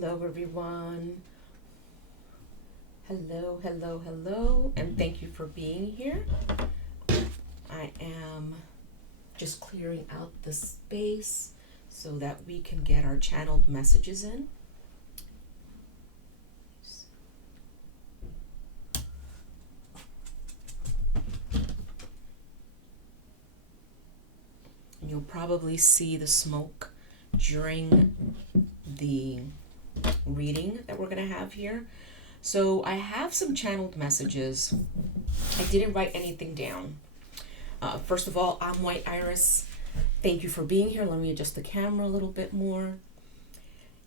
Hello, everyone. Hello, and thank you for being here. I am just clearing out the space so that we can get our channeled messages in. You'll probably see the smoke during the reading that we're going to have here. So I have some channeled messages. I didn't write anything down. First of all, I'm White Iris. Thank you for being here. Let me adjust the camera a little bit more.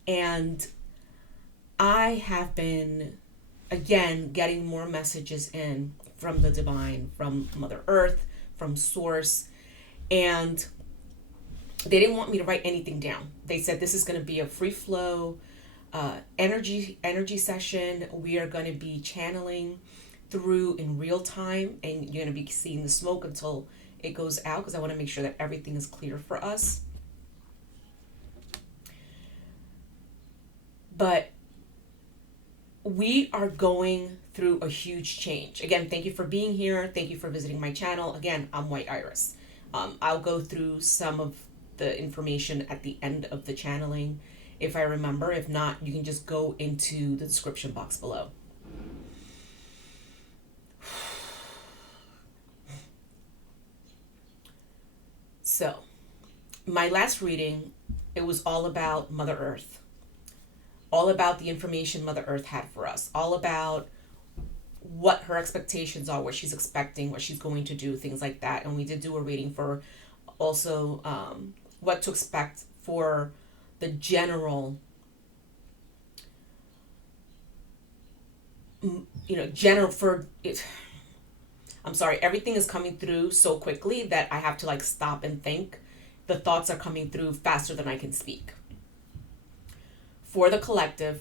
And I have been, again, getting more messages in from the divine, from Mother Earth, from Source. And they didn't want me to write anything down. They said this is going to be a free flow energy session. We are going to be channeling through in real time, and you're going to be seeing the smoke until it goes out, because I want to make sure that everything is clear for us. But we are going through a huge change. Again, thank you for being here. Thank you for visiting my channel. Again, I'm White Iris. I'll go through some of the information at the end of the channeling if I remember. If not, you can just go into the description box below. So, my last reading, it was all about Mother Earth. All about the information Mother Earth had for us. All about what her expectations are, what she's expecting, what she's going to do, things like that. And we did do a reading for also what to expect for the general, for it. I'm sorry, everything is coming through so quickly that I have to stop and think. The thoughts are coming through faster than I can speak. For the collective,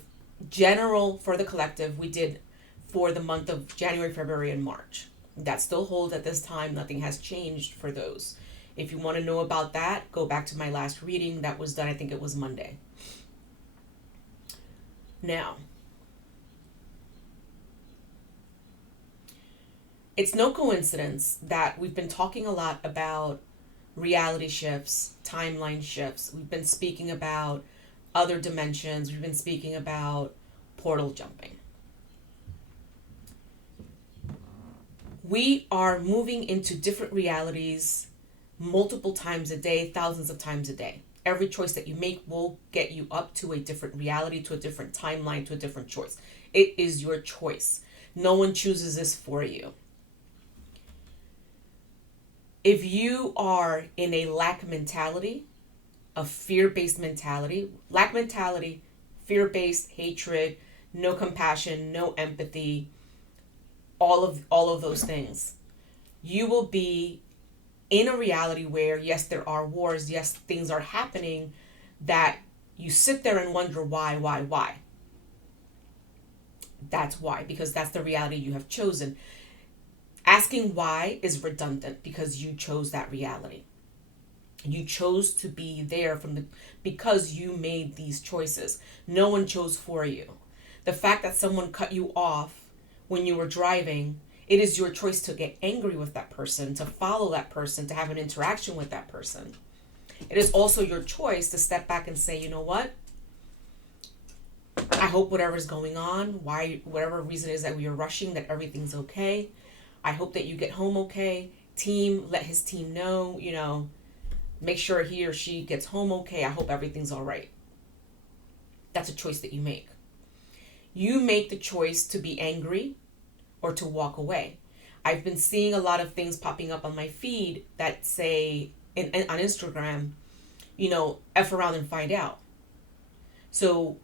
we did for the month of January, February, and March. That still holds at this time. Nothing has changed for those. If you want to know about that, go back to my last reading that was done, I think it was Monday. Now, it's no coincidence that we've been talking a lot about reality shifts, timeline shifts. We've been speaking about other dimensions. We've been speaking about portal jumping. We are moving into different realities multiple times a day, thousands of times a day. Every choice that you make will get you up to a different reality, to a different timeline, to a different choice. It is your choice. No one chooses this for you. If you are in a lack mentality, a fear-based mentality, lack mentality, fear-based, hatred, no compassion, no empathy, all of those things, you will be in a reality where, yes, there are wars, yes, things are happening, that you sit there and wonder why. That's why, because that's the reality you have chosen. Asking why is redundant because you chose that reality. You chose to be there because you made these choices. No one chose for you. The fact that someone cut you off when you were driving, it is your choice to get angry with that person, to follow that person, to have an interaction with that person. It is also your choice to step back and say, you know what? I hope whatever's going on, whatever reason is that we are rushing, that everything's okay. I hope that you get home okay. Team, let his team know, make sure he or she gets home okay. I hope everything's all right. That's a choice that you make. You make the choice to be angry or to walk away. I've been seeing a lot of things popping up on my feed that say, on Instagram, F around and find out. So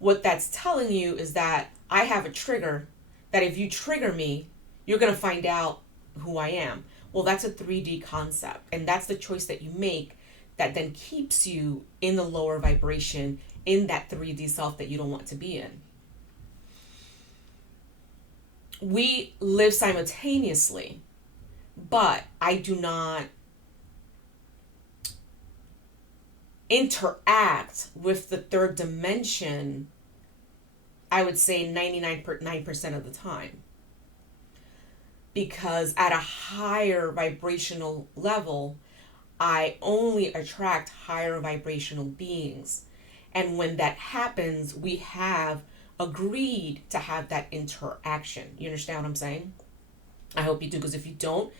what that's telling you is that I have a trigger, that if you trigger me, you're going to find out who I am. Well, that's a 3D concept, and that's the choice that you make that then keeps you in the lower vibration, in that 3D self that you don't want to be in. We live simultaneously, but I do not interact with the third dimension I would say 99% of the time. Because at a higher vibrational level, I only attract higher vibrational beings. And when that happens, we have agreed to have that interaction. You understand what I'm saying? I hope you do, because if you don't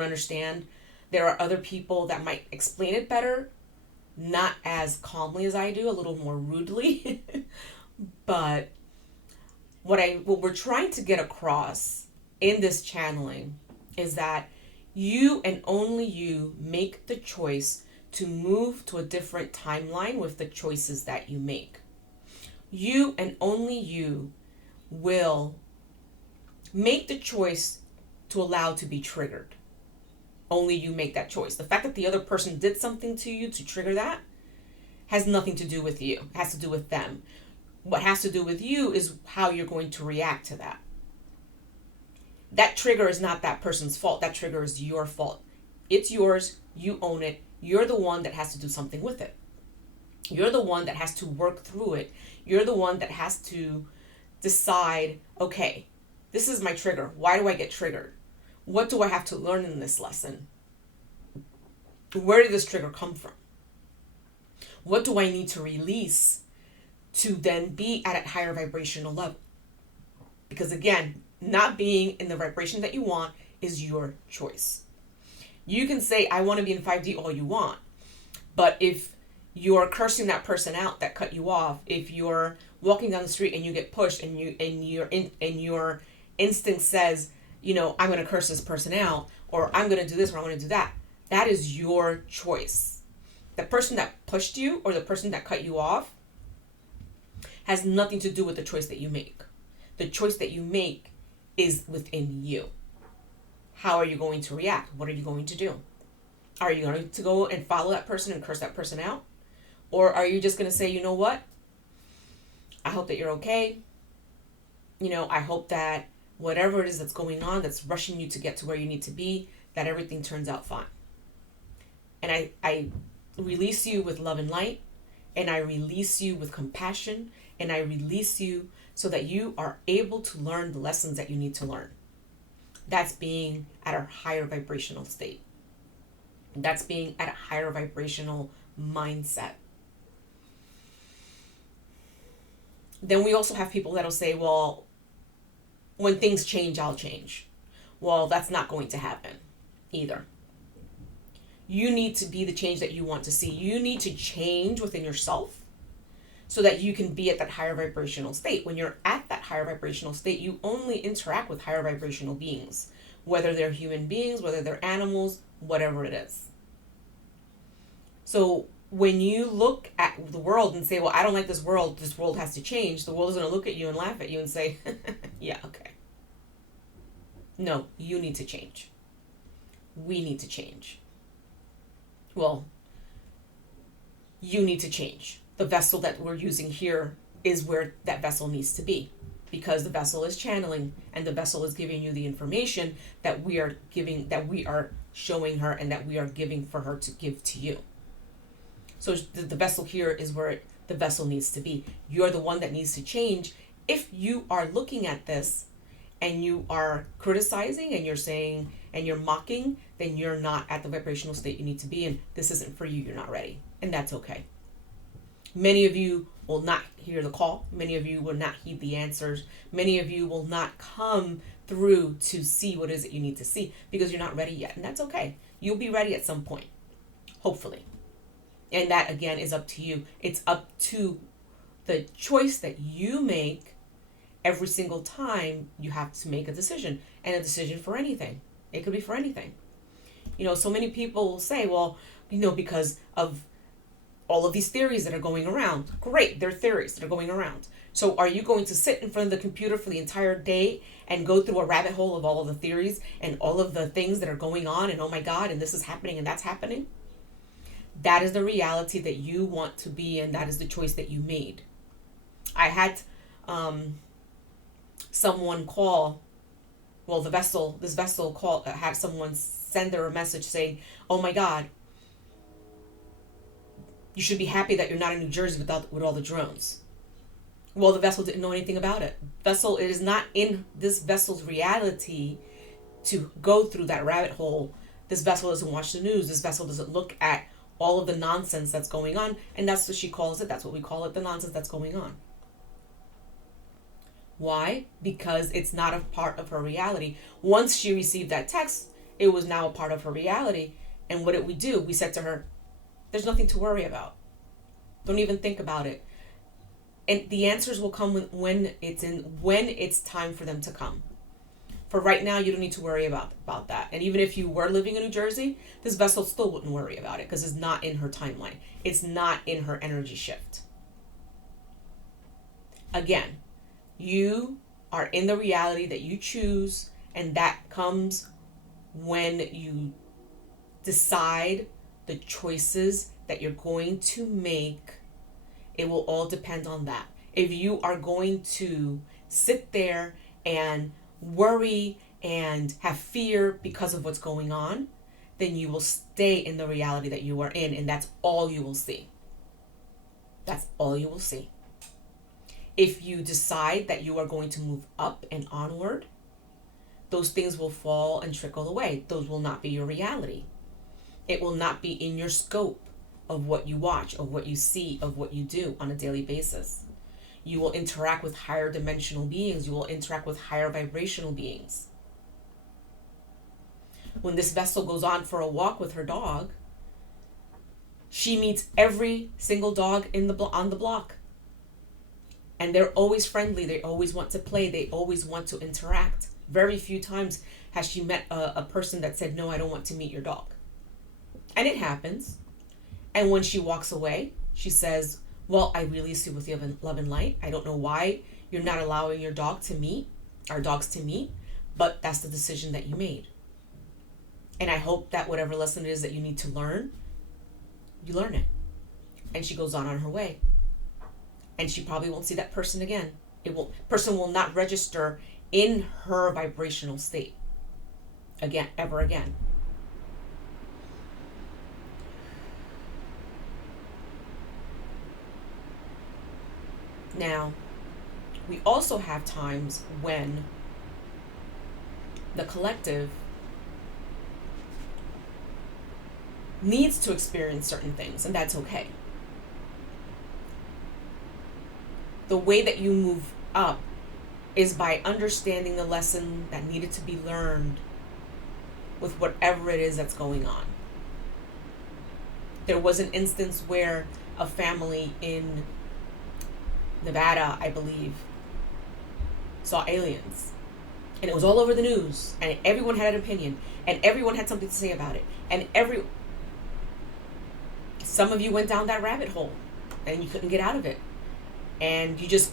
understand. There are other people that might explain it better, not as calmly as I do, a little more rudely. But what we're trying to get across in this channeling is that you and only you make the choice to move to a different timeline with the choices that you make. You and only you will make the choice to allow to be triggered. Only you make that choice. The fact that the other person did something to you to trigger that has nothing to do with you. It has to do with them. What has to do with you is how you're going to react to that. That trigger is not that person's fault. That trigger is your fault. It's yours. You own it. You're the one that has to do something with it. You're the one that has to work through it. You're the one that has to decide, okay, this is my trigger. Why do I get triggered? What do I have to learn in this lesson? Where did this trigger come from? What do I need to release to then be at a higher vibrational level? Because again, not being in the vibration that you want is your choice. You can say, I want to be in 5D all you want. But if you're cursing that person out that cut you off, if you're walking down the street and you get pushed and your instinct says, I'm going to curse this person out, or I'm going to do this, or I'm going to do that. That is your choice. The person that pushed you or the person that cut you off has nothing to do with the choice that you make. The choice that you make is within you. How are you going to react? What are you going to do? Are you going to go and follow that person and curse that person out? Or are you just going to say, you know what? I hope that you're okay. I hope that whatever it is that's going on, that's rushing you to get to where you need to be, that everything turns out fine. And I release you with love and light, and I release you with compassion, and I release you so that you are able to learn the lessons that you need to learn. That's being at a higher vibrational state. That's being at a higher vibrational mindset. Then we also have people that'll say, well, when things change, I'll change. Well, that's not going to happen either. You need to be the change that you want to see. You need to change within yourself so that you can be at that higher vibrational state. When you're at that higher vibrational state, you only interact with higher vibrational beings, whether they're human beings, whether they're animals, whatever it is. So when you look at the world and say, well, I don't like this world has to change, the world is going to look at you and laugh at you and say, yeah, okay. No, you need to change. We need to change. Well, you need to change. The vessel that we're using here is where that vessel needs to be, because the vessel is channeling and the vessel is giving you the information that we are giving, that we are showing her, and that we are giving for her to give to you. So the vessel here is where the vessel needs to be. You're the one that needs to change. If you are looking at this and you are criticizing and you're saying and you're mocking, then you're not at the vibrational state you need to be in. This isn't for you. You're not ready. And that's okay. Many of you will not hear the call. Many of you will not heed the answers. Many of you will not come through to see what it is that you need to see because you're not ready yet. And that's okay. You'll be ready at some point, hopefully. And that, again, is up to you. It's up to the choice that you make every single time you have to make a decision. And a decision for anything. It could be for anything. So many people will say, well, because of all of these theories that are going around. Great, they're theories that are going around. So are you going to sit in front of the computer for the entire day and go through a rabbit hole of all of the theories and all of the things that are going on and oh my God, and this is happening and that's happening? That is the reality that you want to be in. That is the choice that you made. I had someone call, well, this vessel call, had someone send her a message saying, oh my God, you should be happy that you're not in New Jersey with all the drones. Well, the vessel didn't know anything about it. Vessel, it is not in this vessel's reality to go through that rabbit hole. This vessel doesn't watch the news. This vessel doesn't look at all of the nonsense that's going on. And that's what she calls it. That's what we call it, the nonsense that's going on. Why? Because it's not a part of her reality. Once she received that text, it was now a part of her reality. And what did we do? We said to her, there's nothing to worry about. Don't even think about it. And the answers will come when it's time for them to come. For right now, you don't need to worry about that. And even if you were living in New Jersey, this vessel still wouldn't worry about it because it's not in her timeline. It's not in her energy shift. Again, you are in the reality that you choose, and that comes when you decide the choices that you're going to make. It will all depend on that. If you are going to sit there and worry and have fear because of what's going on, then you will stay in the reality that you are in, and that's all you will see. That's all you will see. If you decide that you are going to move up and onward, those things will fall and trickle away. Those will not be your reality. It will not be in your scope of what you watch, of what you see, of what you do on a daily basis. You will interact with higher dimensional beings. You will interact with higher vibrational beings. When this vessel goes on for a walk with her dog, she meets every single dog on the block. And they're always friendly. They always want to play. They always want to interact. Very few times has she met a person that said, no, I don't want to meet your dog. And it happens. And when she walks away, she says, well, I release you with love and light. I don't know why you're not allowing your dogs to meet, but that's the decision that you made. And I hope that whatever lesson it is that you need to learn, you learn it. And she goes on her way. And she probably won't see that person again. Person will not register in her vibrational state again, ever again. Now, we also have times when the collective needs to experience certain things, and that's okay. The way that you move up is by understanding the lesson that needed to be learned with whatever it is that's going on. There was an instance where a family in Nevada, I believe, saw aliens. And it was all over the news. And everyone had an opinion. And everyone had something to say about it. And some of you went down that rabbit hole. And you couldn't get out of it. And you just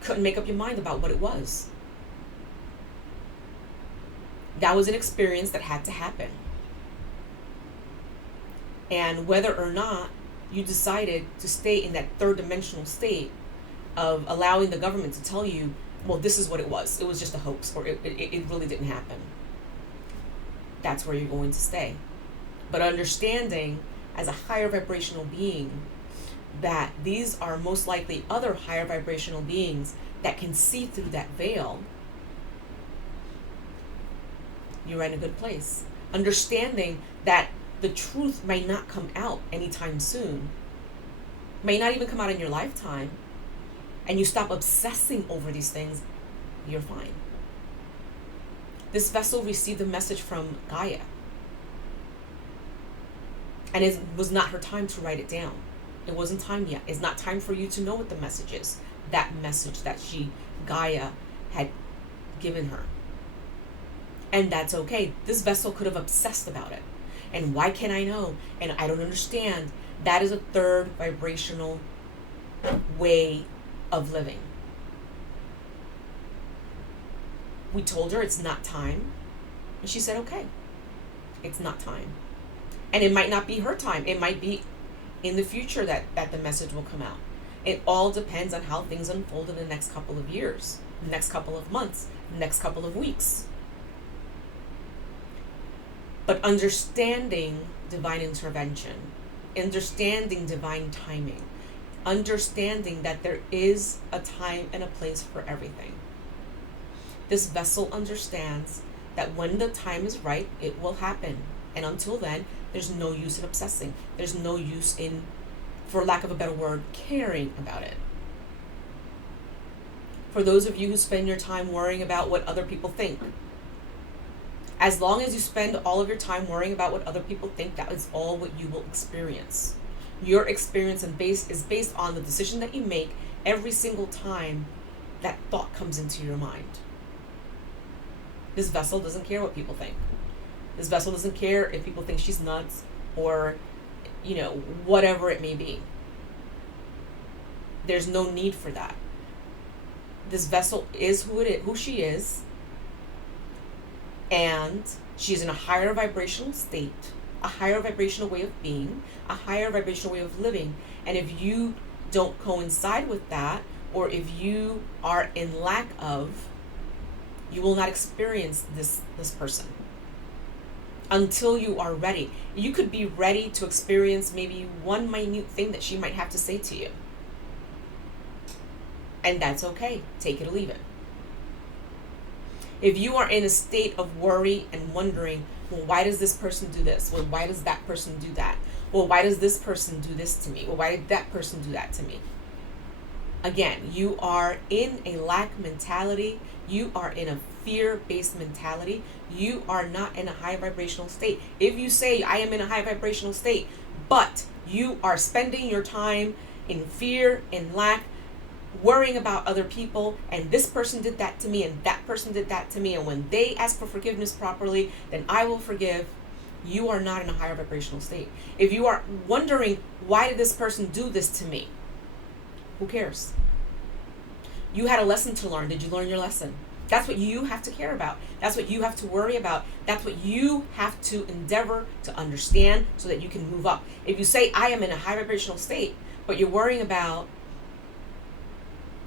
couldn't make up your mind about what it was. That was an experience that had to happen. And whether or not you decided to stay in that third dimensional state of allowing the government to tell you, well, this is what it was just a hoax, or it really didn't happen, that's where you're going to stay. But understanding as a higher vibrational being that these are most likely other higher vibrational beings that can see through that veil, you're in a good place. Understanding that the truth may not come out anytime soon, may not even come out in your lifetime, and you stop obsessing over these things, you're fine. This vessel received a message from Gaia, and it was not her time to write it down. It wasn't time yet. It's not time for you to know what the message is. That message that Gaia had given her. And that's okay. This vessel could have obsessed about it. And why can't I know? And I don't understand. That is a third vibrational way of living. We told her it's not time. And she said, okay, it's not time. And it might not be her time. It might be in the future that the message will come out. It all depends on how things unfold in the next couple of years, the next couple of months, the next couple of weeks. But understanding divine intervention, understanding divine timing, understanding that there is a time and a place for everything. This vessel understands that when the time is right, it will happen. And until then, there's no use in obsessing. There's no use in, for lack of a better word, caring about it. For those of you who spend your time worrying about what other people think, as long as you spend all of your time worrying about what other people think, that is all what you will experience. Your experience is based on the decision that you make every single time that thought comes into your mind. This vessel doesn't care what people think. This vessel doesn't care if people think she's nuts or, whatever it may be. There's no need for that. This vessel is who she is, and she's in a higher vibrational state, a higher vibrational way of being, a higher vibrational way of living. And if you don't coincide with that, or if you are in lack of, you will not experience this person until you are ready. You could be ready to experience maybe one minute thing that she might have to say to you. And that's okay. Take it or leave it. If you are in a state of worry and wondering, well, why does this person do this? Well, why does that person do that? Well, why does this person do this to me? Well, why did that person do that to me? Again, you are in a lack mentality. You are in a fear-based mentality. You are not in a high vibrational state. If you say, I am in a high vibrational state, but you are spending your time in fear, in lack, worrying about other people, and this person did that to me, and that person did that to me, and when they ask for forgiveness properly, then I will forgive. You are not in a higher vibrational state. If you are wondering, why did this person do this to me? Who cares? You had a lesson to learn. Did you learn your lesson? That's what you have to care about. That's what you have to worry about. That's what you have to endeavor to understand so that you can move up. If you say, I am in a high vibrational state, but you're worrying about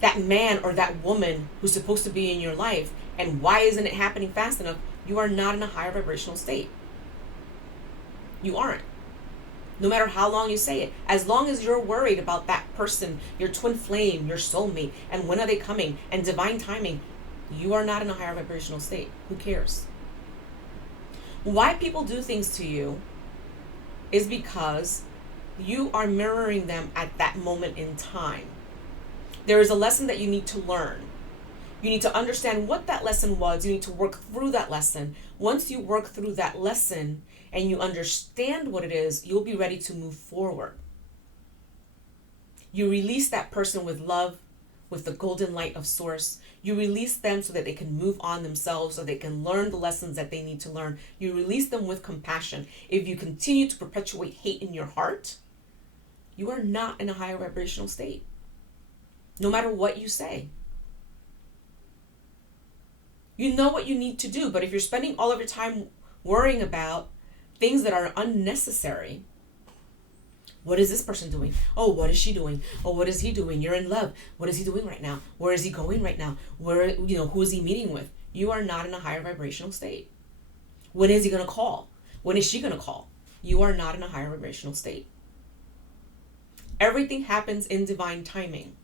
that man or that woman who's supposed to be in your life, and why isn't it happening fast enough? You are not in a higher vibrational state. You aren't. No matter how long you say it. As long as you're worried about that person, your twin flame, your soulmate, and when are they coming, and divine timing, you are not in a higher vibrational state. Who cares? Why people do things to you is because you are mirroring them at that moment in time. There is a lesson that you need to learn. You need to understand what that lesson was. You need to work through that lesson. Once you work through that lesson and you understand what it is, you'll be ready to move forward. You release that person with love, with the golden light of source. You release them so that they can move on themselves, so they can learn the lessons that they need to learn. You release them with compassion. If you continue to perpetuate hate in your heart, you are not in a higher vibrational state. No matter what you say. You know what you need to do, but if you're spending all of your time worrying about things that are unnecessary, what is this person doing? Oh, what is she doing? Oh, what is he doing? You're in love. What is he doing right now? Where is he going right now? Who is he meeting with? You are not in a higher vibrational state. When is he going to call? When is she going to call? You are not in a higher vibrational state. Everything happens in divine timing.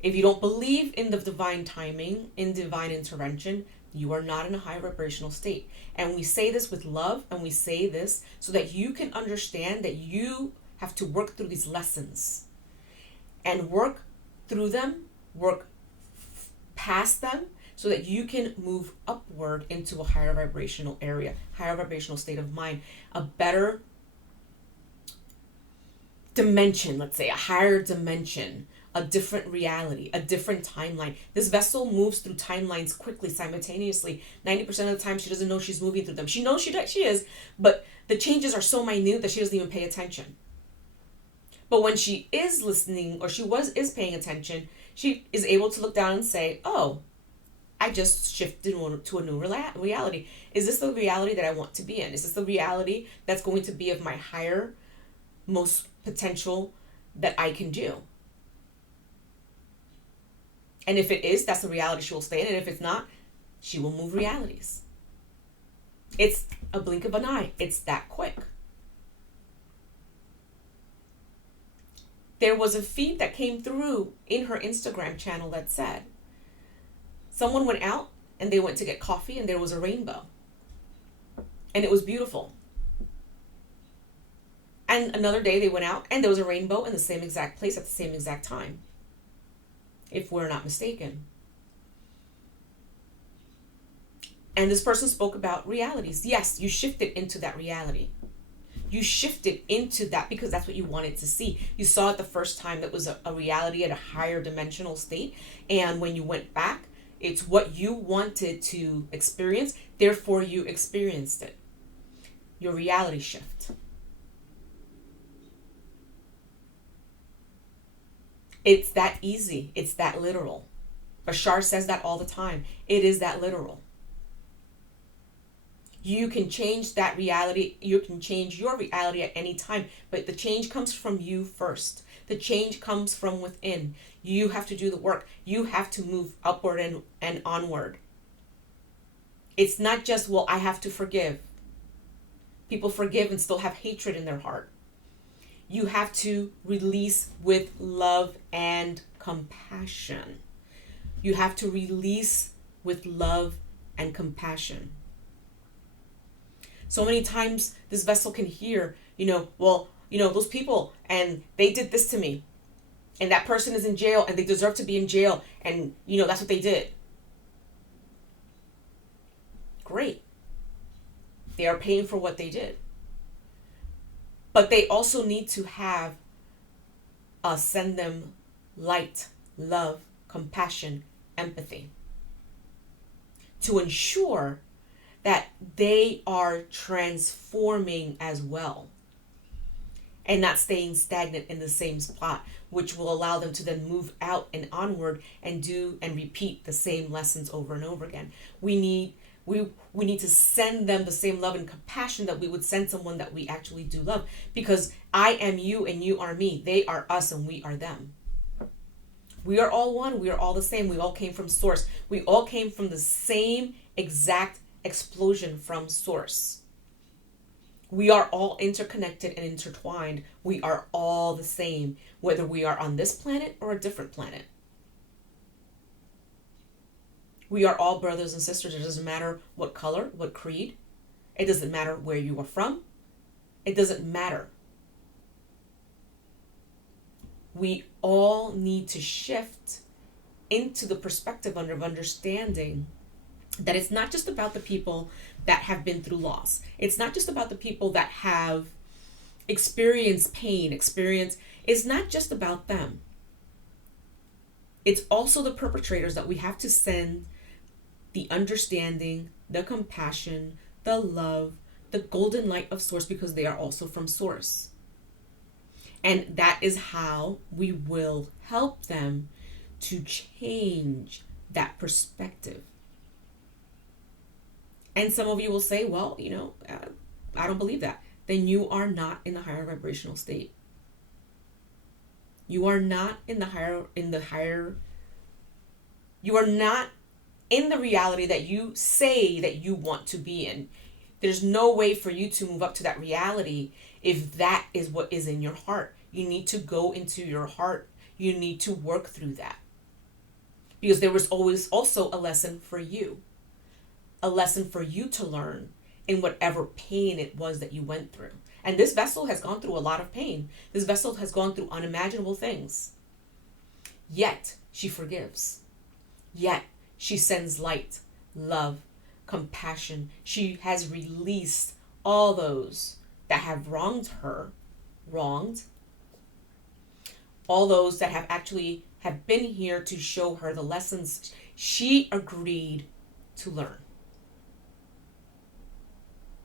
If you don't believe in the divine timing, in divine intervention, you are not in a high vibrational state. And we say this with love, and we say this so that you can understand that you have to work through these lessons and work through them, work past them, so that you can move upward into a higher vibrational area, higher vibrational state of mind, a better dimension, let's say, a higher dimension, a different reality, a different timeline. This vessel moves through timelines quickly, simultaneously. 90% of the time, she doesn't know she's moving through them. She knows she is, but the changes are so minute that she doesn't even pay attention. But when she is listening, or is paying attention, she is able to look down and say, oh, I just shifted to a new reality. Is this the reality that I want to be in? Is this the reality that's going to be of my higher, most potential that I can do? And if it is, that's the reality she will stay in. And if it's not, she will move realities. It's a blink of an eye. It's that quick. there was a feed that came through in her Instagram channel that said someone went out and they went to get coffee and there was a rainbow. And it was beautiful. And another day they went out and there was a rainbow in the same exact place at the same exact time, if we're not mistaken. And this person spoke about realities. Yes, you shifted into that reality. You shifted into that because that's what you wanted to see. You saw it the first time that was a reality at a higher dimensional state. And when you went back, it's what you wanted to experience. Therefore, you experienced it. Your reality shift. It's that easy. It's that literal. Bashar says that all the time. It is that literal. You can change that reality. You can change your reality at any time. But the change comes from you first. The change comes from within. You have to do the work. You have to move upward and onward. It's not just, well, I have to forgive. People forgive and still have hatred in their heart. You have to release with love and compassion. You have to release with love and compassion. So many times this vessel can hear, those people, and they did this to me. And that person is in jail and they deserve to be in jail. And, that's what they did. Great. They are paying for what they did. But they also need to have us send them light, love, compassion, empathy to ensure that they are transforming as well and not staying stagnant in the same spot, which will allow them to then move out and onward and do and repeat the same lessons over and over again. We need to send them the same love and compassion that we would send someone that we actually do love, because I am you and you are me. They are us and we are them. We are all one. We are all the same. We all came from source. We all came from the same exact explosion from source. We are all interconnected and intertwined. We are all the same, whether we are on this planet or a different planet. We are all brothers and sisters. It doesn't matter what color, what creed. It doesn't matter where you are from. It doesn't matter. We all need to shift into the perspective of understanding that it's not just about the people that have been through loss. It's not just about the people that have experienced pain, it's not just about them. It's also the perpetrators that we have to send the understanding, the compassion, the love, the golden light of source, because they are also from source. And that is how we will help them to change that perspective. And some of you will say, well, I don't believe that. Then you are not in the higher vibrational state. You are not you are not in the reality that you say that you want to be in. There's no way for you to move up to that reality if that is what is in your heart. You need to go into your heart. You need to work through that. Because there was always also a lesson for you. A lesson for you to learn in whatever pain it was that you went through. And this vessel has gone through a lot of pain. This vessel has gone through unimaginable things. Yet she forgives. Yet she sends light, love, compassion. She has released all those that have wronged her, all those that have been here to show her the lessons she agreed to learn.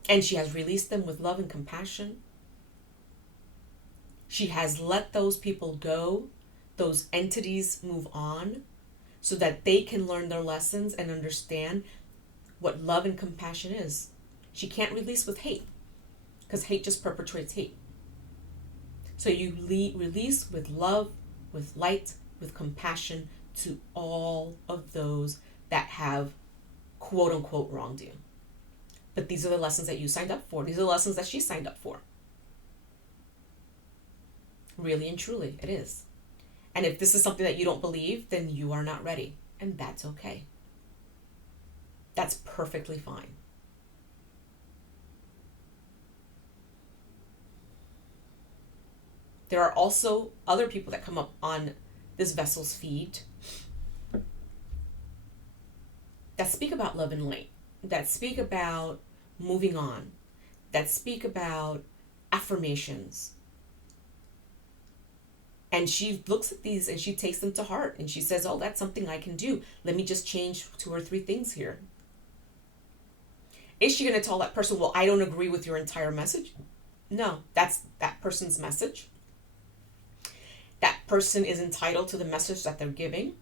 And she has released them with love and compassion. She has let those people go, those entities move on, so that they can learn their lessons and understand what love and compassion is. She can't release with hate, because hate just perpetuates hate. So you release with love, with light, with compassion to all of those that have quote unquote wronged you. But these are the lessons that you signed up for. These are the lessons that she signed up for. Really and truly, it is. And if this is something that you don't believe, then you are not ready. And that's okay. That's perfectly fine. There are also other people that come up on this vessel's feed that speak about love and light, that speak about moving on, that speak about affirmations. And she looks at these and she takes them to heart and she says, oh, that's something I can do. Let me just change 2 or 3 things here. Is she going to tell that person, well, I don't agree with your entire message? No, that's that person's message. That person is entitled to the message that they're giving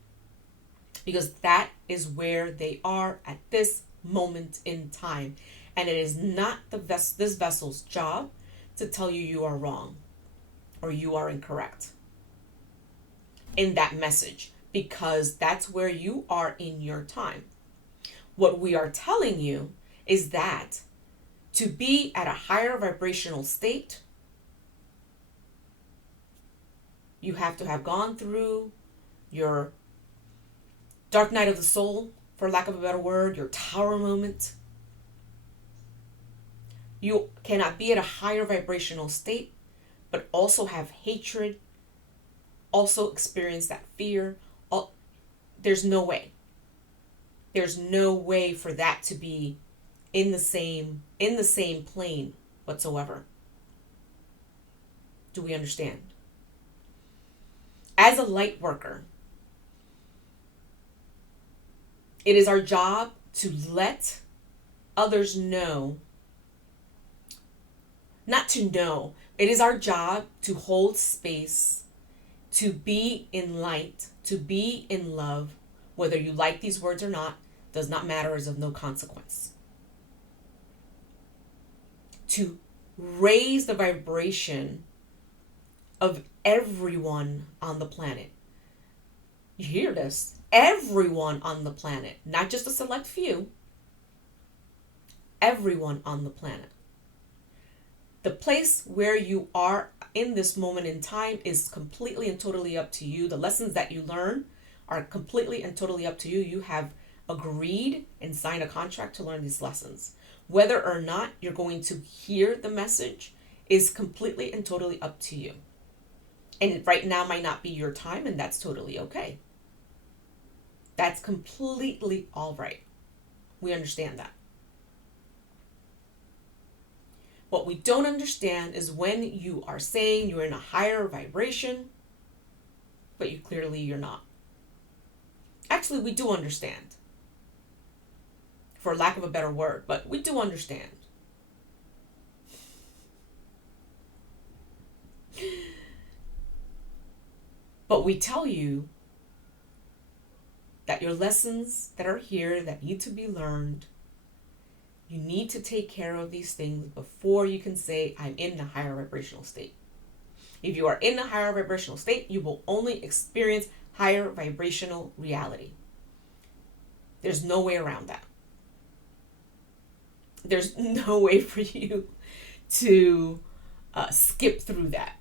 because that is where they are at this moment in time. And it is not this vessel's job to tell you you are wrong or you are incorrect in that message, because that's where you are in your time. What we are telling you is that to be at a higher vibrational state, you have to have gone through your dark night of the soul, for lack of a better word, your tower moment. You cannot be at a higher vibrational state, but also have hatred, also experience that fear. There's no way. There's no way for that to be in the same plane whatsoever. Do we understand? As a light worker, it is our job to let others know, not to know, it is our job to hold space, to be in light, to be in love. Whether you like these words or not, does not matter, is of no consequence. To raise the vibration of everyone on the planet. You hear this? Everyone on the planet, not just a select few. Everyone on the planet. The place where you are in this moment in time is completely and totally up to you. The lessons that you learn are completely and totally up to you. You have agreed and signed a contract to learn these lessons. Whether or not you're going to hear the message is completely and totally up to you. And right now might not be your time, and that's totally okay. That's completely all right. We understand that. What we don't understand is when you are saying you're in a higher vibration, but you're not. Actually, we do understand, for lack of a better word, but we do understand. But we tell you that your lessons that are here that need to be learned, you need to take care of these things before you can say, I'm in a higher vibrational state. If you are in a higher vibrational state, you will only experience higher vibrational reality. There's no way around that. There's no way for you to skip through that.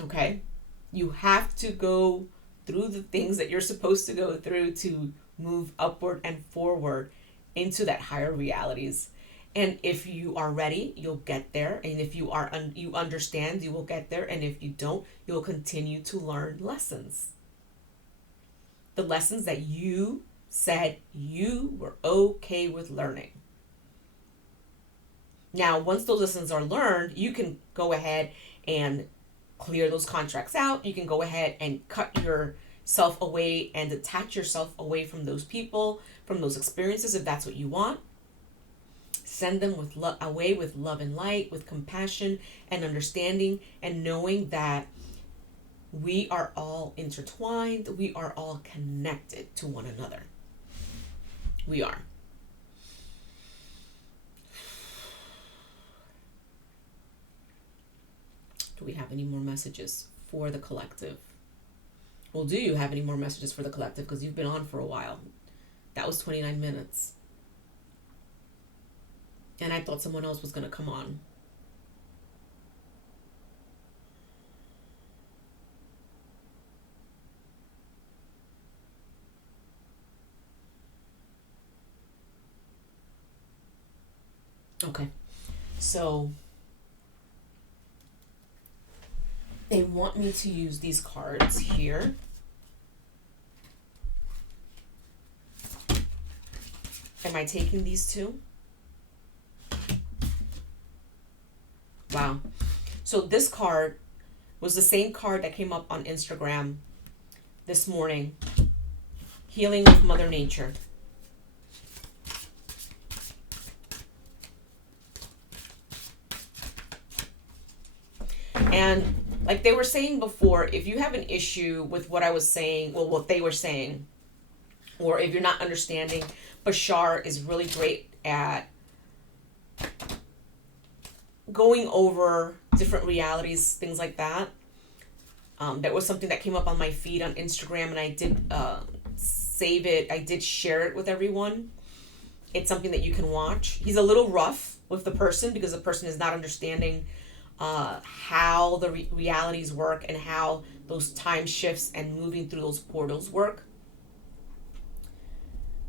Okay? You have to go through the things that you're supposed to go through to move upward and forward into that higher realities. And if you are ready, you'll get there. And if you are you understand, you will get there. And if you don't, you'll continue to learn lessons. The lessons that you said you were okay with learning. Now, once those lessons are learned, you can go ahead and clear those contracts out. You can go ahead and cut yourself away and detach yourself away from those people, from those experiences, if that's what you want. Send them away with love and light, with compassion and understanding, and knowing that we are all intertwined. We are all connected to one another. We are. Do we have any more messages for the collective? Well, do you have any more messages for the collective? Because you've been on for a while. That was 29 minutes. And I thought someone else was going to come on. Okay. So they want me to use these cards here. Am I taking these two? Wow. So this card was the same card that came up on Instagram this morning. Healing with Mother Nature. And like they were saying before, if you have an issue with what I was saying, well, what they were saying, or if you're not understanding, Bashar is really great at going over different realities, things like that. That was something that came up on my feed on Instagram, and I did save it. I did share it with everyone. It's something that you can watch. He's a little rough with the person because the person is not understanding how the realities work and how those time shifts and moving through those portals work.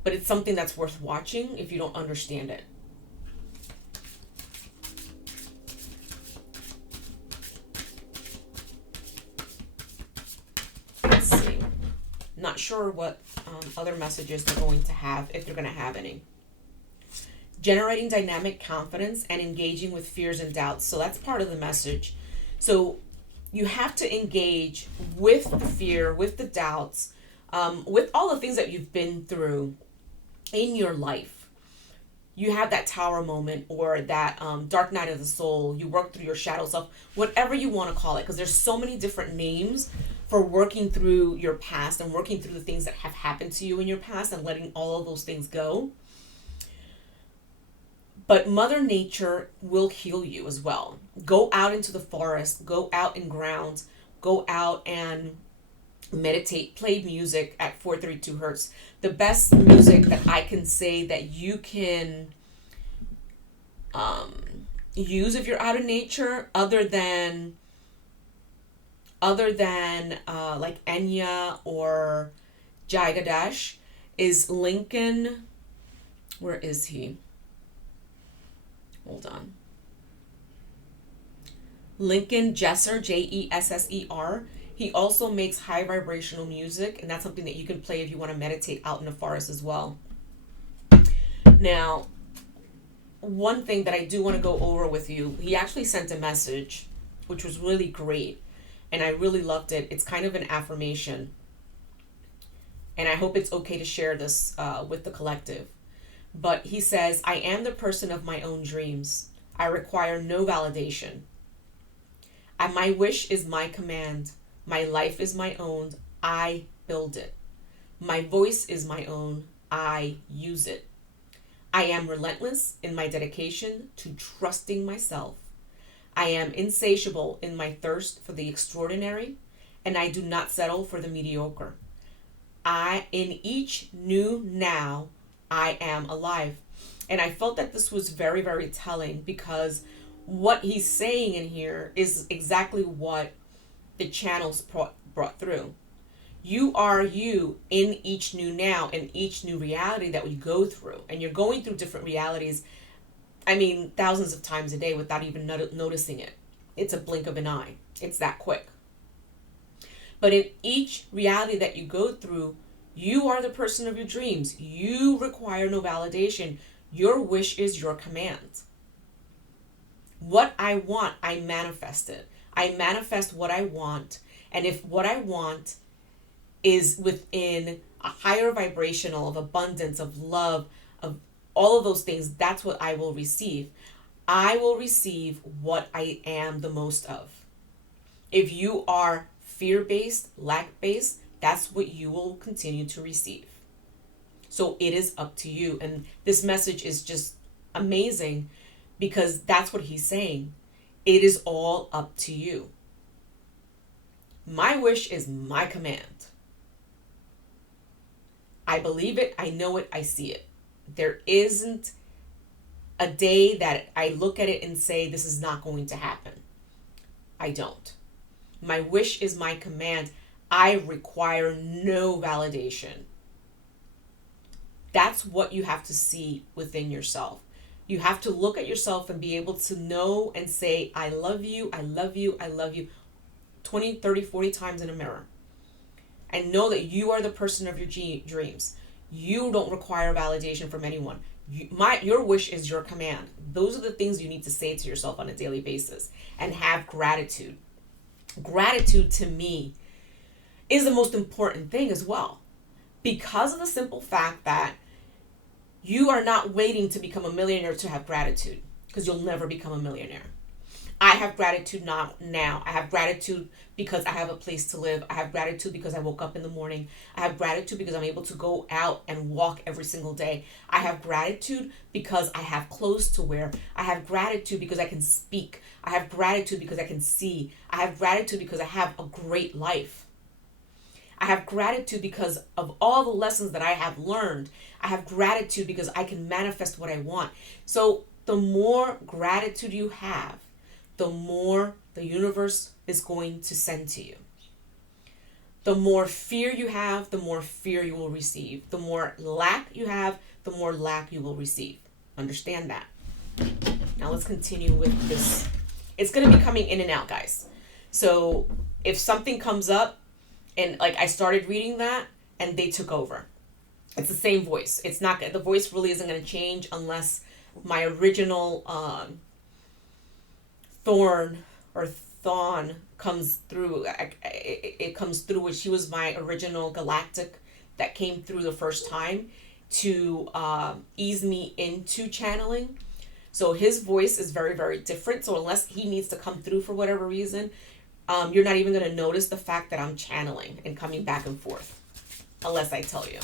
But it's something that's worth watching if you don't understand it. Let's see. Not sure what other messages they're going to have, if they're going to have any. Generating dynamic confidence and engaging with fears and doubts. So that's part of the message. So you have to engage with the fear, with the doubts, with all the things that you've been through in your life. You have that tower moment or that dark night of the soul. You work through your shadow self, whatever you want to call it, because there's so many different names for working through your past and working through the things that have happened to you in your past and letting all of those things go. But Mother Nature will heal you as well. Go out into the forest, go out in grounds, go out and meditate, play music at 432 hertz. The best music that I can say that you can use if you're out in nature, other than like Enya or Jagadash, is Lincoln. Where is he? Hold on. Lincoln Jesser, Jesser. He also makes high vibrational music, and that's something that you can play if you want to meditate out in the forest as well. Now, one thing that I do want to go over with you, he actually sent a message, which was really great, and I really loved it. It's kind of an affirmation, and I hope it's okay to share this with the collective. But he says, I am the person of my own dreams. I require no validation. And my wish is my command. My life is my own. I build it. My voice is my own. I use it. I am relentless in my dedication to trusting myself. I am insatiable in my thirst for the extraordinary, and I do not settle for the mediocre. In each new now, I am alive. And I felt that this was very, very telling, because what he's saying in here is exactly what the channels brought through. You are you in each new now, in each new reality that we go through. And you're going through different realities, I mean, thousands of times a day without even noticing it. It's a blink of an eye. It's that quick. But in each reality that you go through, you are the person of your dreams. You require no validation. Your wish is your command. What I want, I manifest it. I manifest what I want. And if what I want is within a higher vibrational of abundance, of love, of all of those things, that's what I will receive. I will receive what I am the most of. If you are fear-based, lack-based, that's what you will continue to receive. So it is up to you. And this message is just amazing, because that's what he's saying. It is all up to you. My wish is my command. I believe it, I know it, I see it. There isn't a day that I look at it and say, this is not going to happen. I don't. My wish is my command. I require no validation. That's what you have to see within yourself. You have to look at yourself and be able to know and say, I love you, I love you, I love you 20, 30, 40 times in a mirror. And know that you are the person of your dreams. You don't require validation from anyone. Your wish is your command. Those are the things you need to say to yourself on a daily basis. And have gratitude. Gratitude to me is the most important thing as well. Because of the simple fact that you are not waiting to become a millionaire to have gratitude. Because you'll never become a millionaire. I have gratitude now. I have gratitude because I have a place to live. I have gratitude because I woke up in the morning. I have gratitude because I'm able to go out and walk every single day. I have gratitude because I have clothes to wear. I have gratitude because I can speak. I have gratitude because I can see. I have gratitude because I have a great life. I have gratitude because of all the lessons that I have learned. I have gratitude because I can manifest what I want. So the more gratitude you have, the more the universe is going to send to you. The more fear you have, the more fear you will receive. The more lack you have, the more lack you will receive. Understand that. Now let's continue with this. It's going to be coming in and out, guys. So if something comes up and like I started reading that and they took over, it's the same voice. It's not, the voice really isn't going to change unless my original Thorn comes through. It comes through. She was my original galactic that came through the first time to ease me into channeling. So his voice is very, very different. So unless he needs to come through for whatever reason, you're not even going to notice the fact that I'm channeling and coming back and forth, unless I tell you.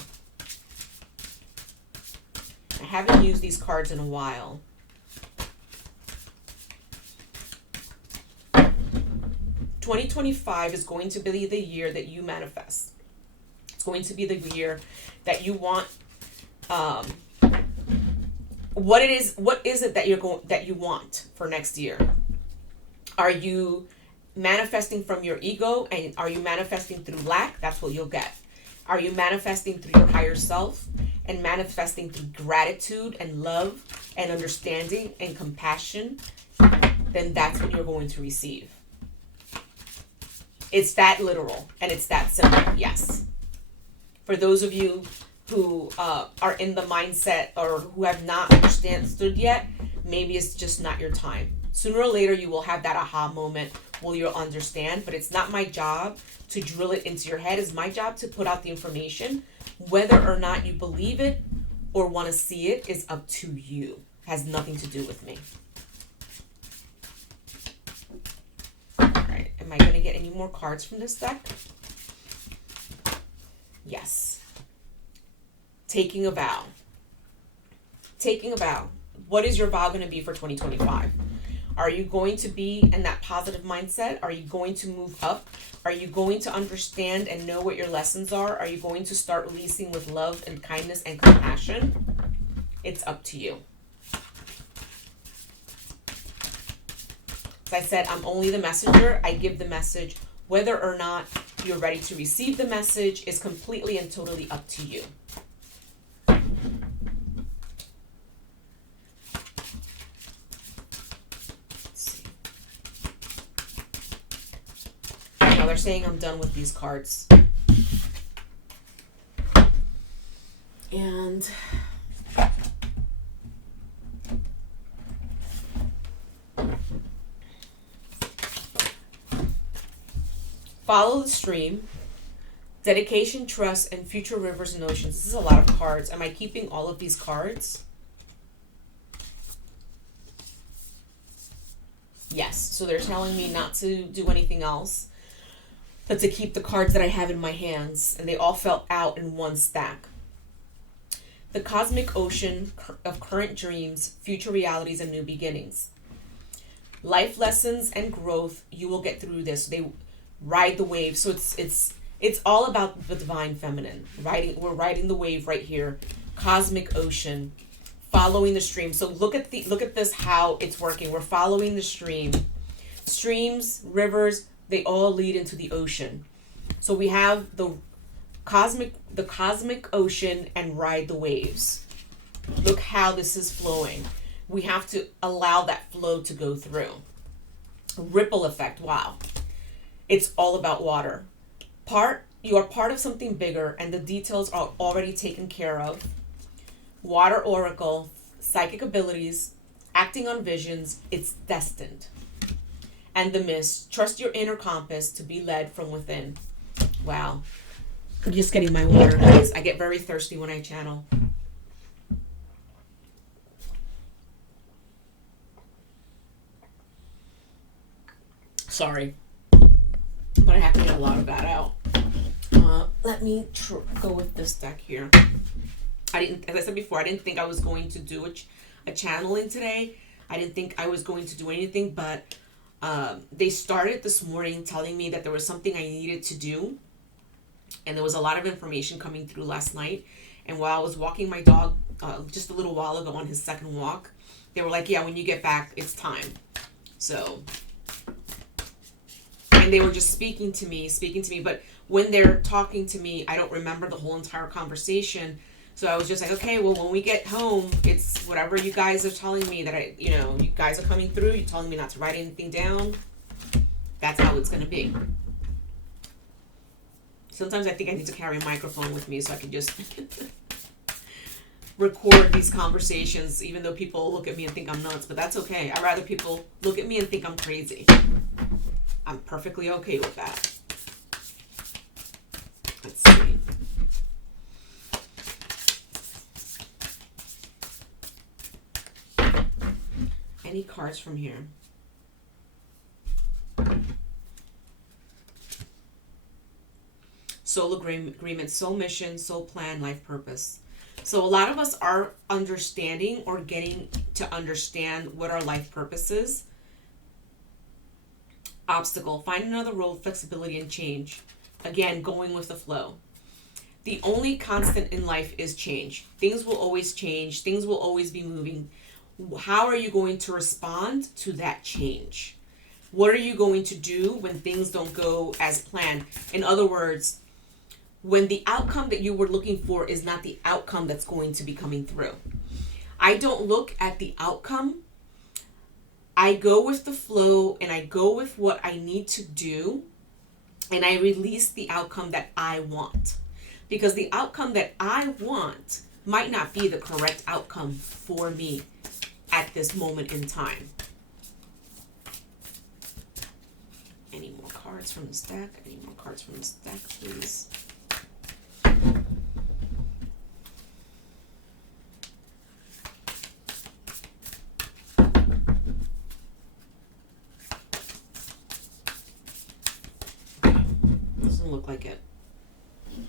I haven't used these cards in a while. 2025 is going to be the year that you manifest. It's going to be the year that you want. What is it that you want for next year? Are you manifesting from your ego, and are you manifesting through lack? That's what you'll get. Are you manifesting through your higher self and manifesting through gratitude and love and understanding and compassion? Then that's what you're going to receive. It's that literal and it's that simple. Yes. For those of you who are in the mindset or who have not understood yet, maybe it's just not your time. Sooner or later, you will have that aha moment where you'll understand, but it's not my job to drill it into your head. It's my job to put out the information. Whether or not you believe it or want to see it is up to you. Has nothing to do with me. Am I going to get any more cards from this deck? Yes. Taking a vow. Taking a vow. What is your vow going to be for 2025? Are you going to be in that positive mindset? Are you going to move up? Are you going to understand and know what your lessons are? Are you going to start releasing with love and kindness and compassion? It's up to you. As I said, I'm only the messenger. I give the message. Whether or not you're ready to receive the message is completely and totally up to you. Now they're saying I'm done with these cards. And follow the stream, dedication, trust, and future rivers and oceans. This is a lot of cards. Am I keeping all of these cards? Yes. So they're telling me not to do anything else, but to keep the cards that I have in my hands. And they all fell out in one stack. The cosmic ocean of current dreams, future realities, and new beginnings. Life lessons and growth. You will get through this. Ride the wave. So it's all about the divine feminine. We're riding the wave right here. Cosmic ocean, following the stream. So look at this, how it's working. We're following the stream. Streams, rivers, they all lead into the ocean. So we have the cosmic ocean and ride the waves. Look how this is flowing. We have to allow that flow to go through. Ripple effect, wow. It's all about water. You are part of something bigger, and the details are already taken care of. Water oracle, psychic abilities, acting on visions, it's destined. And the mist, trust your inner compass to be led from within. Wow. I'm just getting my water, guys. I get very thirsty when I channel. Sorry, but I have to get a lot of that out. Let me go with this deck here. As I said before, I didn't think I was going to do a channeling today. I didn't think I was going to do anything, but they started this morning telling me that there was something I needed to do, and there was a lot of information coming through last night. And while I was walking my dog just a little while ago on his second walk, they were like, yeah, when you get back, it's time. So, and they were just speaking to me, but when they're talking to me, I don't remember the whole entire conversation. So I was just like, okay, well, when we get home, it's whatever you guys are telling me that you guys are coming through. You're telling me not to write anything down. That's how it's going to be. Sometimes I think I need to carry a microphone with me so I can just record these conversations, even though people look at me and think I'm nuts, but that's okay. I'd rather people look at me and think I'm crazy. I'm perfectly okay with that. Let's see. Any cards from here? Soul agreement, soul mission, soul plan, life purpose. So a lot of us are understanding or getting to understand what our life purpose is. Obstacle, find another road, flexibility, and change. Again, going with the flow. The only constant in life is change. Things will always change. Things will always be moving. How are you going to respond to that change? What are you going to do when things don't go as planned? In other words, when the outcome that you were looking for is not the outcome that's going to be coming through. I don't look at the outcome. I go with the flow and I go with what I need to do, and I release the outcome that I want. Because the outcome that I want might not be the correct outcome for me at this moment in time. Any more cards from this deck? Any more cards from this deck, please? Doesn't look like it.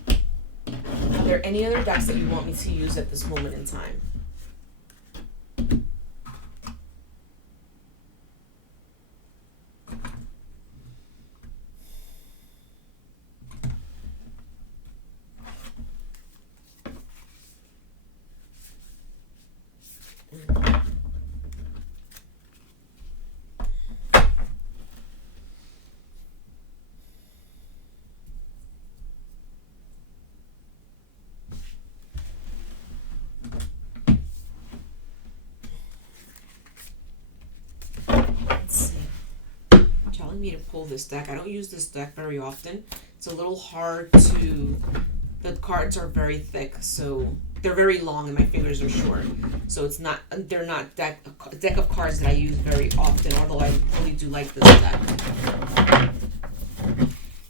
Are there any other decks that you want me to use at this moment in time? Me to pull this deck. I don't use this deck very often. It's a little hard to, the cards are very thick, so they're very long and my fingers are short, so it's not, they're not a deck of cards that I use very often, although I really do like this deck.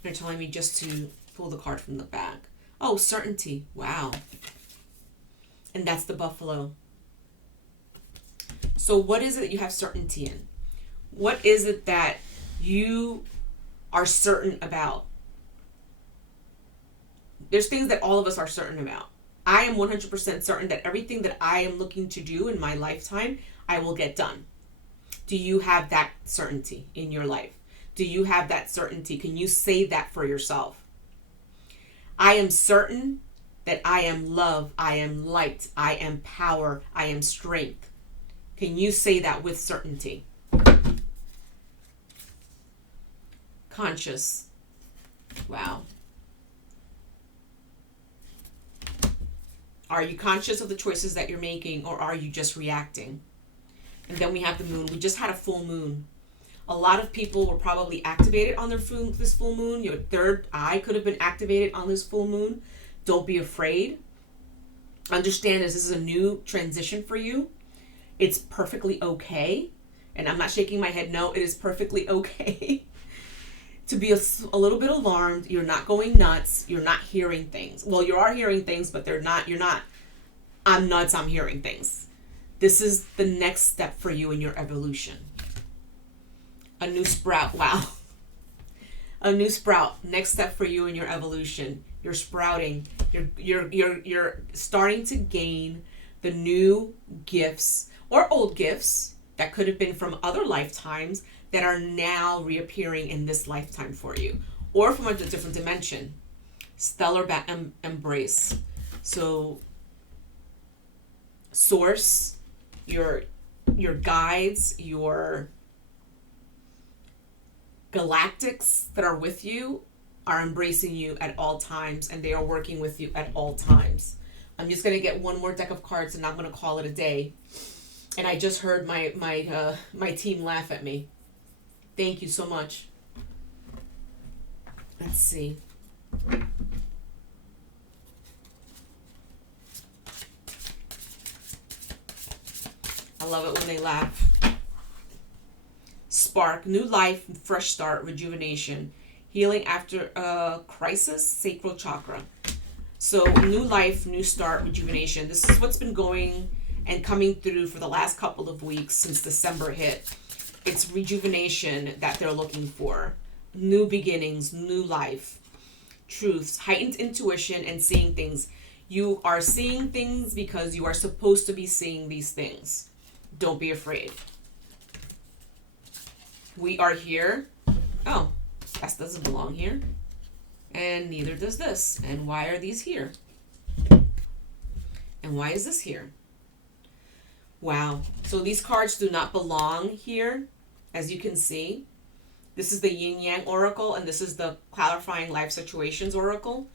They're telling me just to pull the card from the back. Oh, certainty. Wow. And that's the buffalo. So what is it that you have certainty in? What is it that you are certain about? There's things that all of us are certain about. I am 100% certain that everything that I am looking to do in my lifetime, I will get done. Do you have that certainty in your life? Do you have that certainty? Can you say that for yourself? I am certain that I am love, I am light, I am power, I am strength. Can you say that with certainty? Conscious. Wow. Are you conscious of the choices that you're making, or are you just reacting? And then we have the moon. We just had a full moon. A lot of people were probably activated on this full moon. Your third eye could have been activated on this full moon. Don't be afraid. Understand this is a new transition for you. It's perfectly okay. And I'm not shaking my head. No, it is perfectly okay to be a little bit alarmed. You're not going nuts. You're not hearing things. Well, you are hearing things, but you're not, I'm nuts, I'm hearing things. This is the next step for you in your evolution. A new sprout. Wow. A new sprout. Next step for you in your evolution. You're sprouting. You're starting to gain the new gifts or old gifts that could have been from other lifetimes that are now reappearing in this lifetime for you, or from a different dimension. Stellar embrace. So source, your guides, your galactics that are with you are embracing you at all times, and they are working with you at all times. I'm just going to get one more deck of cards and I'm going to call it a day. And I just heard my team laugh at me. Thank you so much. Let's see. I love it when they laugh. Spark, new life, fresh start, rejuvenation, healing after a crisis, sacral chakra. So new life, new start, rejuvenation. This is what's been going and coming through for the last couple of weeks since December hit. It's rejuvenation that they're looking for. New beginnings, new life, truths, heightened intuition, and seeing things. You are seeing things because you are supposed to be seeing these things. Don't be afraid. We are here. Oh, that doesn't belong here. And neither does this. And why are these here? And why is this here? Wow. So these cards do not belong here, as you can see. This is the Yin Yang Oracle, and this is the Clarifying Life Situations Oracle.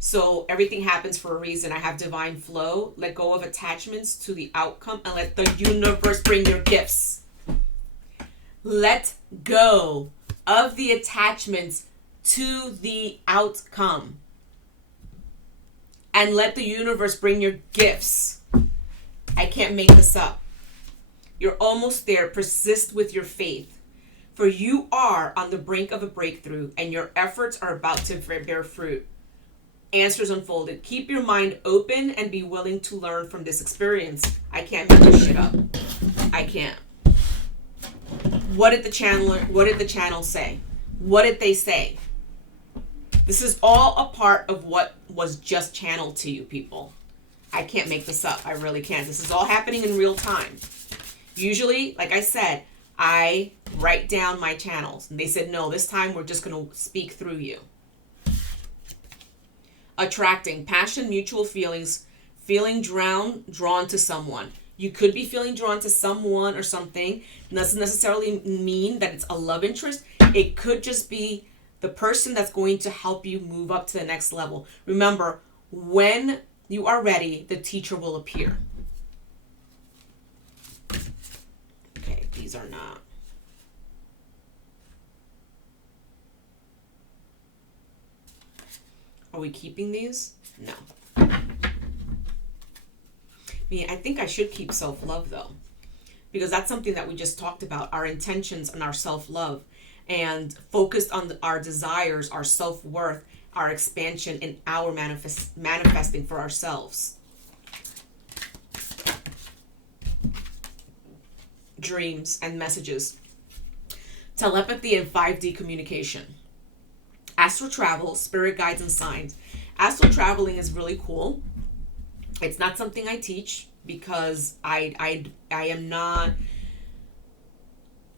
So everything happens for a reason. I have divine flow. Let go of attachments to the outcome and let the universe bring your gifts. Let go of the attachments to the outcome and let the universe bring your gifts. I can't make this up. You're almost there. Persist with your faith, for you are on the brink of a breakthrough and your efforts are about to bear fruit. Answers unfolded. Keep your mind open and be willing to learn from this experience. I can't make this shit up. I can't. What did the channel say? What did they say? This is all a part of what was just channeled to you, people. I can't make this up. I really can't. This is all happening in real time. Usually, like I said, I write down my channels. And they said, no, this time we're just going to speak through you. Attracting, passion, mutual feelings, feeling drawn to someone. You could be feeling drawn to someone or something. It doesn't necessarily mean that it's a love interest. It could just be the person that's going to help you move up to the next level. Remember, when you are ready, the teacher will appear. Okay, these are not. Are we keeping these? No. I think I should keep self-love though, because that's something that we just talked about, our intentions and our self-love, and focused on our desires, our self-worth, our expansion, and our manifesting for ourselves. Dreams and messages. Telepathy and 5D communication. Astral travel, spirit guides, and signs. Astral traveling is really cool. It's not something I teach because I am not.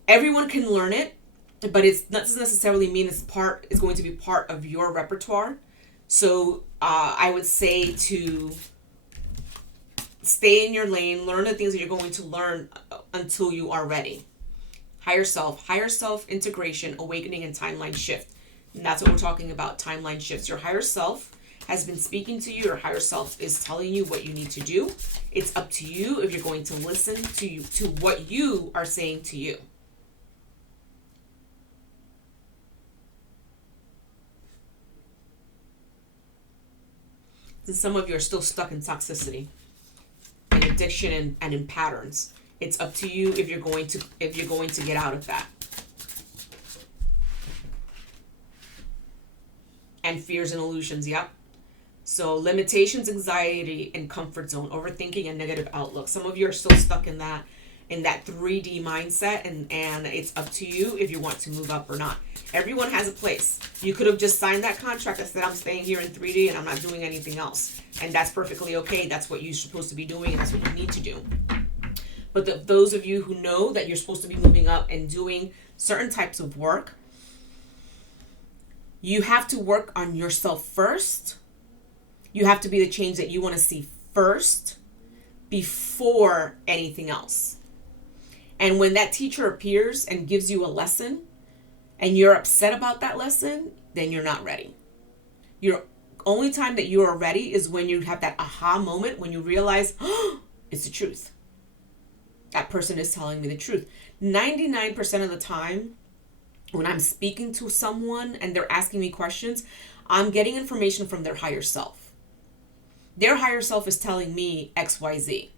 Everyone can learn it, but it doesn't necessarily mean it's going to be part of your repertoire. So I would say to stay in your lane, learn the things that you're going to learn until you are ready. Higher self integration, awakening, and timeline shift. And that's what we're talking about, timeline shifts. Your higher self has been speaking to you, your higher self is telling you what you need to do. It's up to you if you're going to listen to what you are saying to you. And some of you are still stuck in toxicity, in addiction, and in patterns. It's up to you if you're going to get out of that. And fears and illusions, yep. So limitations, anxiety, and comfort zone, overthinking, and negative outlook. Some of you are still stuck in that 3D mindset, and it's up to you if you want to move up or not. Everyone has a place. You could have just signed that contract that said, I'm staying here in 3D and I'm not doing anything else. And that's perfectly okay. That's what you're supposed to be doing, and that's what you need to do. But those of you who know that you're supposed to be moving up and doing certain types of work, you have to work on yourself first. You have to be the change that you want to see first before anything else. And when that teacher appears and gives you a lesson and you're upset about that lesson, then you're not ready. Your only time that you are ready is when you have that aha moment, when you realize, oh, it's the truth. That person is telling me the truth. 99% of the time, when I'm speaking to someone and they're asking me questions, I'm getting information from their higher self. Their higher self is telling me XYZ.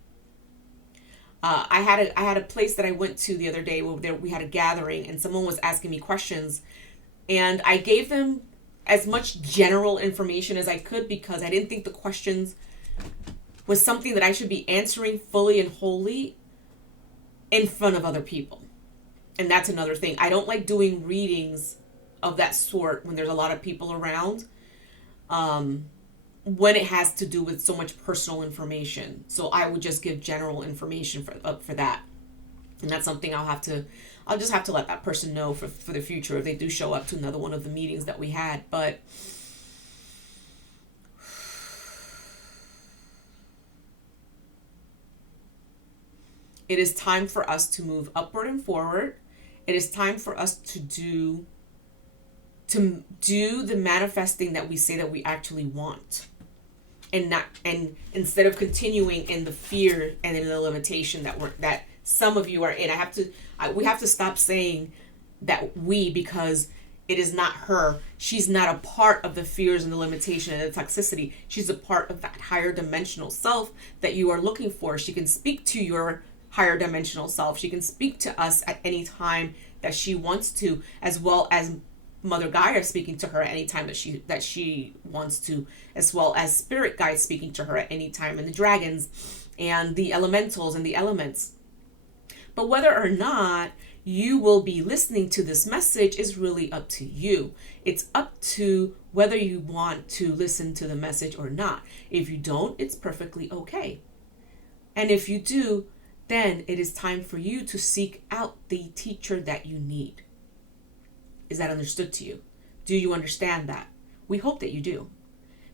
I had a place that I went to the other day where we had a gathering and someone was asking me questions, and I gave them as much general information as I could because I didn't think the questions was something that I should be answering fully and wholly in front of other people. And that's another thing. I don't like doing readings of that sort when there's a lot of people around. When it has to do with so much personal information. So I would just give general information for that. And that's something I'll just have to let that person know for the future if they do show up to another one of the meetings that we had. But it is time for us to move upward and forward. It is time for us to do the manifesting that we say that we actually want. And instead of continuing in the fear and in the limitation that some of you are in, we have to stop saying that because it is not her. She's not a part of the fears and the limitation and the toxicity. She's a part of that higher dimensional self that you are looking for. She can speak to your higher dimensional self. She can speak to us at any time that she wants to, as well as Mother Gaia speaking to her at any time that she wants to, as well as spirit guides speaking to her at any time, and the dragons and the elementals and the elements. But whether or not you will be listening to this message is really up to you. It's up to whether you want to listen to the message or not. If you don't, it's perfectly okay. And if you do, then it is time for you to seek out the teacher that you need. Is that understood to you? Do you understand that? We hope that you do,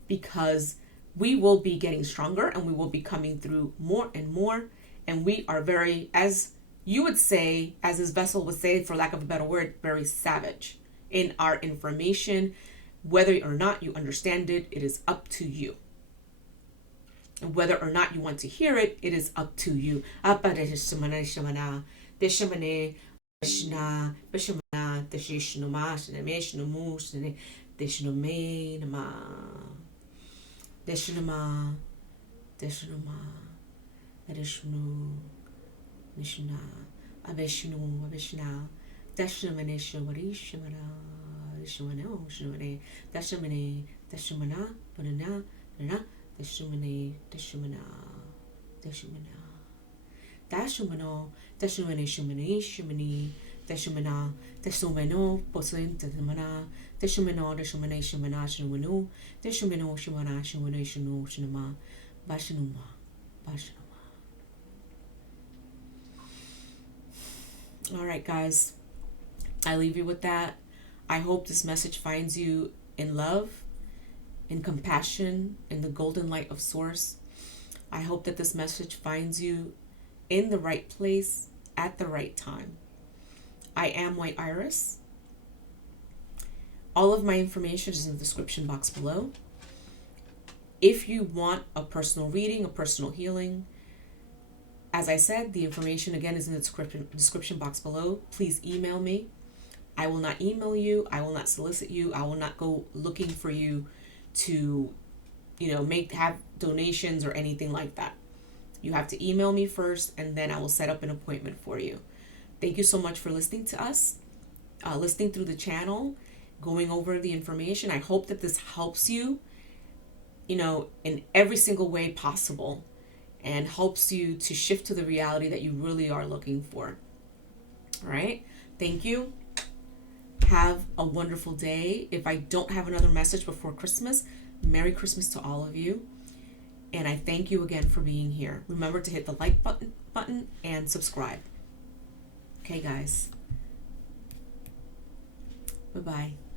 because we will be getting stronger and we will be coming through more and more. And we are very, as you would say, as this vessel would say, for lack of a better word, very savage in our information. Whether or not you understand it, it is up to you. And whether or not you want to hear it, it is up to you. Deshna, Bashana, Deshno Mash, and Meshno Moose, and Deshno Main, Ma Deshnama, Deshnoma, Adeshnu, Nishna, Abeshna, Deshamanesha, Varishamana, Shamano, Shamane, Deshamane, Deshamana, Banana, Deshamane, Deshamana, Deshamana. Dashumano, Dashumane Shumani, Shumani, Dashumana, Dashumano, Posin, Tadamana, Dashumano, Dashumane Shumana, Shumanu, Dashumano, Shumana, Shumane, Shunu, Shinama, Bashanuma, Bashanuma. All right, guys, I leave you with that. I hope this message finds you in love, in compassion, in the golden light of Source. I hope that this message finds you in the right place at the right time. I am White Iris. All of my information is in the description box below. If you want a personal reading, a personal healing, as I said, the information again is in the description box below. Please email me. I will not email you. I will not solicit you. I will not go looking for you to, have donations or anything like that. You have to email me first, and then I will set up an appointment for you. Thank you so much for listening to us, listening through the channel, going over the information. I hope that this helps you, in every single way possible, and helps you to shift to the reality that you really are looking for. All right. Thank you. Have a wonderful day. If I don't have another message before Christmas, Merry Christmas to all of you. And I thank you again for being here. Remember to hit the like button and subscribe. Okay, guys. Bye-bye.